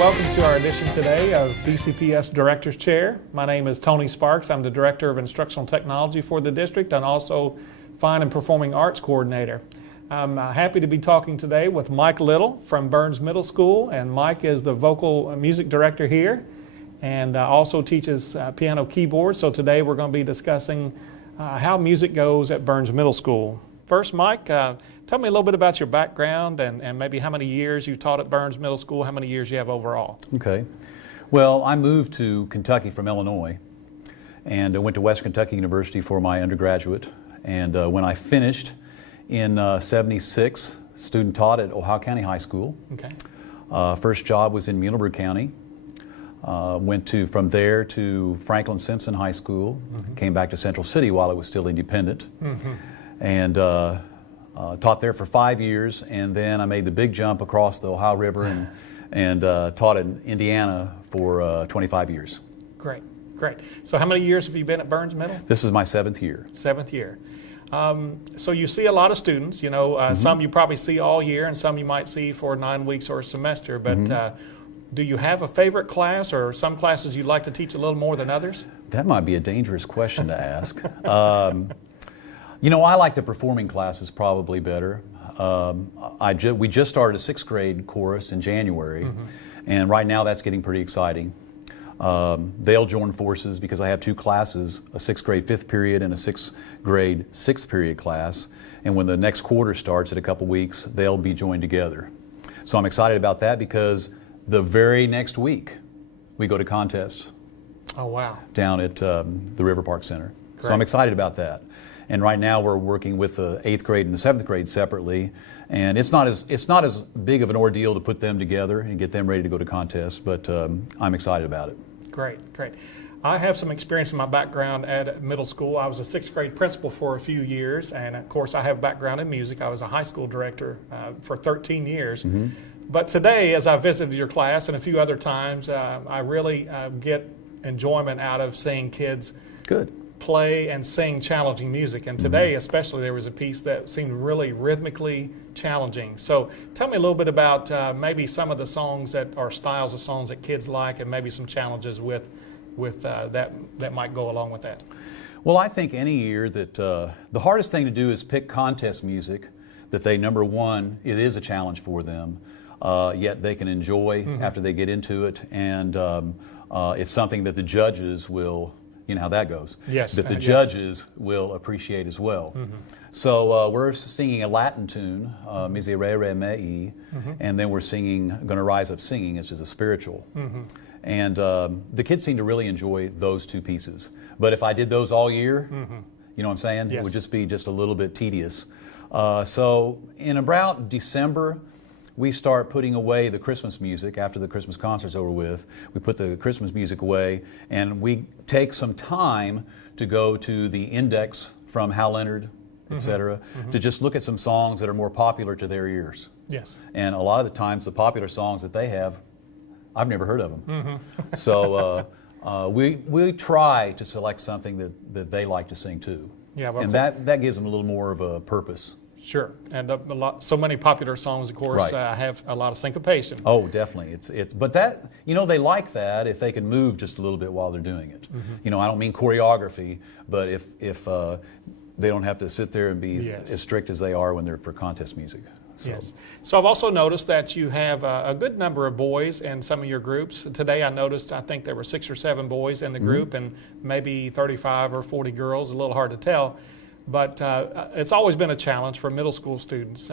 welcome to our edition today of DCPS Director's Chair. My name is Tony Sparks. I'm the Director of Instructional Technology for the district and also Fine and Performing Arts Coordinator. I'm happy to be talking today with Mike Little from Burns Middle School, and Mike is the vocal music director here and also teaches piano keyboard. So today we're going to be discussing how music goes at Burns Middle School. First, Mike, tell me a little bit about your background and maybe how many years you taught at Burns Middle School, how many years you have overall. Okay. Well, I moved to Kentucky from Illinois and went to Western Kentucky University for my undergraduate. And when I finished in '76, student taught at Ohio County High School. Okay. First job was in Muhlenberg County. Went from there to Franklin Simpson High School, came back to Central City while it was still independent. And taught there for 5 years, and then I made the big jump across the Ohio River and taught in Indiana for 25 years. Great, great. So how many years have you been at Burns Middle? This is my 7th year. 7th year. So you see a lot of students, you know, some you probably see all year and some you might see for 9 weeks or a semester, but do you have a favorite class or some classes you'd like to teach a little more than others? That might be a dangerous question to ask. You know, I like the performing classes probably better. We just started a 6th grade chorus in January, and right now that's getting pretty exciting. They'll join forces because I have 2 classes, a 6th grade 5th period and a 6th grade 6th period class, and when the next quarter starts in a couple weeks, they'll be joined together. So I'm excited about that because the very next week we go to contests. Oh, wow. Down at the River Park Center. Great. So I'm excited about that. And right now we're working with the 8th grade and the 7th grade separately, and it's not as big of an ordeal to put them together and get them ready to go to contests, but I'm excited about it. Great, great. I have some experience in my background at middle school. I was a 6th grade principal for a few years, and of course I have a background in music. I was a high school director for 13 years. But today, as I visited your class and a few other times, I really get enjoyment out of seeing kids play and sing challenging music. And today especially there was a piece that seemed really rhythmically challenging. So tell me a little bit about maybe some of the songs that are styles of songs that kids like and maybe some challenges with that might go along with that. Well, I think any year that the hardest thing to do is pick contest music that they, number one, it is a challenge for them, yet they can enjoy after they get into it, and it's something that the judges will, you know how that goes. Yes. That the judges will appreciate as well. So we're singing a Latin tune, Miserere Mei, and then we're singing Gonna Rise Up Singing, which is a spiritual. And the kids seem to really enjoy those 2 pieces. But if I did those all year, you know what I'm saying? Yes. It would just be a little bit tedious. So in about December, we start putting away the Christmas music after the Christmas concert's over with. We put the Christmas music away, and we take some time to go to the index from Hal Leonard, etc., to just look at some songs that are more popular to their ears. Yes. And a lot of the times, the popular songs that they have, I've never heard of them. So we try to select something that they like to sing too. Yeah, and that gives them a little more of a purpose. Sure, and so many popular songs, of course, have a lot of syncopation. Oh, definitely. But that, you know, they like that if they can move just a little bit while they're doing it. You know, I don't mean choreography, but if they don't have to sit there and be as strict as they are when they're for contest music. So. Yes. So I've also noticed that you have a good number of boys in some of your groups. Today I noticed, I think there were 6 or 7 boys in the group and maybe 35 or 40 girls, a little hard to tell. But it's always been a challenge for middle school students,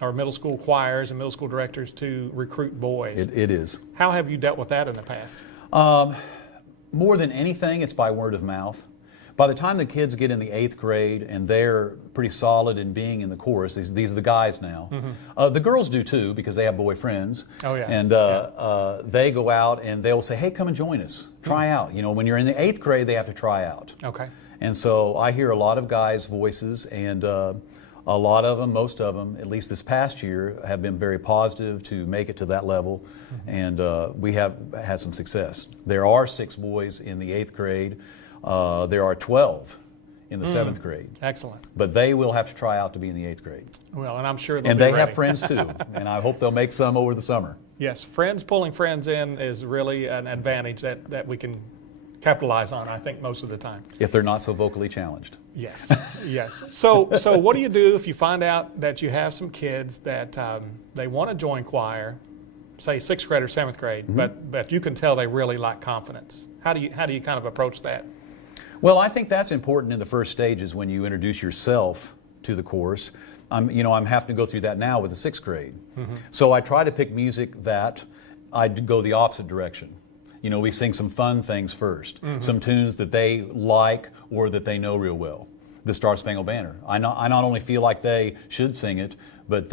or middle school choirs and middle school directors to recruit boys. It is. How have you dealt with that in the past? More than anything, it's by word of mouth. By the time the kids get in the 8th grade and they're pretty solid in being in the chorus, these are the guys now. The girls do too because they have boyfriends. Oh, yeah. And they go out and they'll say, hey, come and join us. Try out. You know, when you're in the 8th grade, they have to try out. Okay. And so I hear a lot of guys' voices, and a lot of them, most of them, at least this past year, have been very positive to make it to that level, and we have had some success. There are 6 boys in the 8th grade. There are 12 in the 7th grade. Excellent. But they will have to try out to be in the 8th grade. Well, and I'm sure they'll and be they ready. have friends too, and I hope they'll make some over the summer. Yes, pulling friends in is really an advantage that we can capitalize on, I think, most of the time. If they're not so vocally challenged. Yes, yes. So what do you do if you find out that you have some kids that they want to join choir, say 6th grade or 7th grade, but you can tell they really lack confidence? How do you kind of approach that? Well, I think that's important in the first stages when you introduce yourself to the course. I'm having to go through that now with the 6th grade. So I try to pick music that I go the opposite direction. We sing some fun things first, some tunes that they like or that they know real well. The Star Spangled Banner. I not only feel like they should sing it, but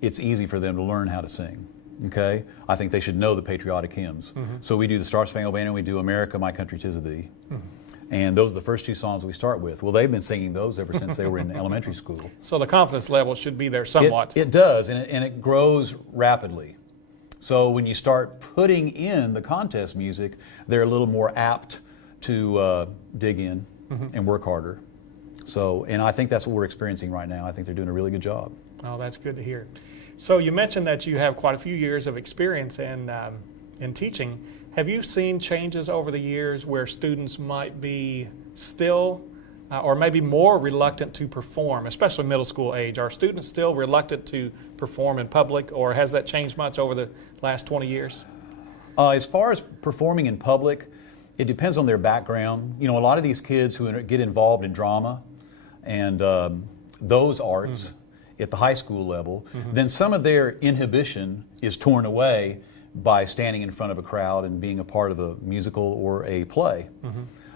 it's easy for them to learn how to sing. Okay, I think they should know the patriotic hymns. So we do the Star Spangled Banner, and we do America, My Country 'Tis of Thee. And those are the first 2 songs we start with. Well, they've been singing those ever since they were in elementary school. So the confidence level should be there somewhat. It does, and it grows rapidly. So when you start putting in the contest music, they're a little more apt to dig in and work harder. So, and I think that's what we're experiencing right now. I think they're doing a really good job. Oh, that's good to hear. So you mentioned that you have quite a few years of experience in teaching. Have you seen changes over the years where students might be still or maybe more reluctant to perform, especially middle school age? Are students still reluctant to perform in public, or has that changed much over the last 20 years? As far as performing in public, it depends on their background. A lot of these kids who get involved in drama and those arts at the high school level, then some of their inhibition is torn away by standing in front of a crowd and being a part of a musical or a play.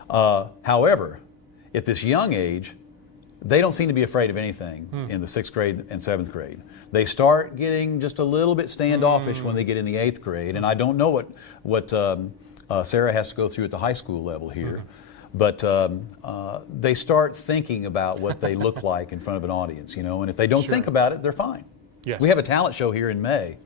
However, at this young age, they don't seem to be afraid of anything in the 6th grade and 7th grade. They start getting just a little bit standoffish when they get in the 8th grade, and I don't know what Sarah has to go through at the high school level here, but they start thinking about what they look like in front of an audience, and if they don't think about it, they're fine. Yes. We have a talent show here in May,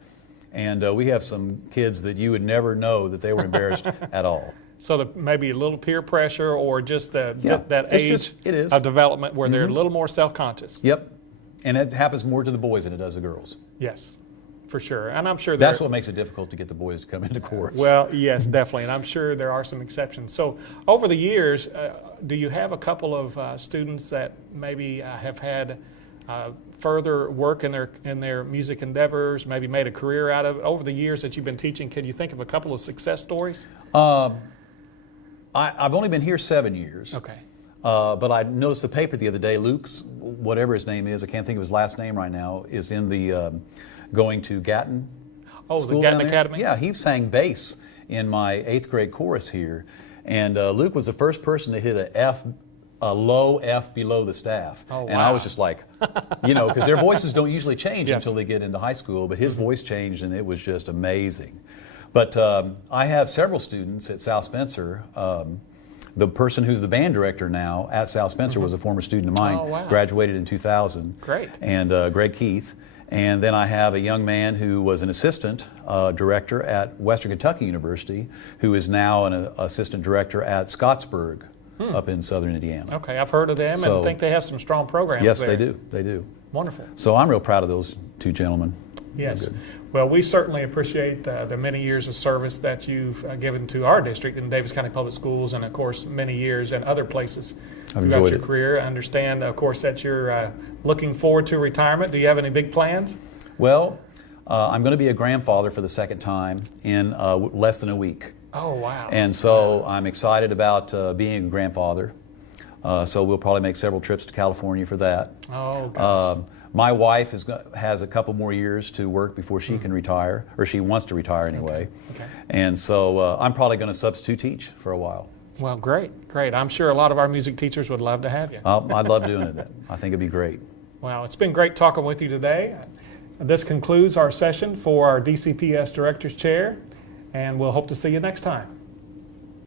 and we have some kids that you would never know that they were embarrassed at all. So maybe a little peer pressure or just that age is. of development where they're a little more self-conscious. Yep. And it happens more to the boys than it does the girls. Yes, for sure. And I'm sure that's what makes it difficult to get the boys to come into chorus. Well, yes, definitely. And I'm sure there are some exceptions. So over the years, do you have a couple of students that maybe have had further work in their music endeavors, maybe made a career out of it? Over the years that you've been teaching, can you think of a couple of success stories? I've only been here 7 years. Okay. But I noticed the paper the other day. Luke's, whatever his name is, I can't think of his last name right now, is in the going to Gatton. Oh, the Gatton Academy? Yeah, he sang bass in my 8th grade chorus here. And Luke was the first person to hit a low F below the staff. Oh, wow. And I was just like, because their voices don't usually change until they get into high school, but his voice changed and it was just amazing. But I have several students at South Spencer. The person who's the band director now at South Spencer was a former student of mine, graduated in 2000. Great. And Greg Keith. And then I have a young man who was an assistant director at Western Kentucky University, who is now an assistant director at Scottsburg up in southern Indiana. Okay, I've heard of them and think they have some strong programs yes, there. they do. Wonderful. So I'm real proud of those 2 gentlemen. Yes. Well, we certainly appreciate the many years of service that you've given to our district in Daviess County Public Schools, and of course many years in other places throughout your career. I understand, of course, that you're looking forward to retirement. Do you have any big plans? Well, I'm going to be a grandfather for the 2nd time in less than a week. Oh, wow. And so I'm excited about being a grandfather. So we'll probably make several trips to California for that. Oh, gosh. My wife has a couple more years to work before she can retire, or she wants to retire anyway. Okay. And so I'm probably going to substitute teach for a while. Well, great. I'm sure a lot of our music teachers would love to have you. I'd love doing it. I think it'd be great. Well, it's been great talking with you today. This concludes our session for our DCPS Director's Chair, and we'll hope to see you next time.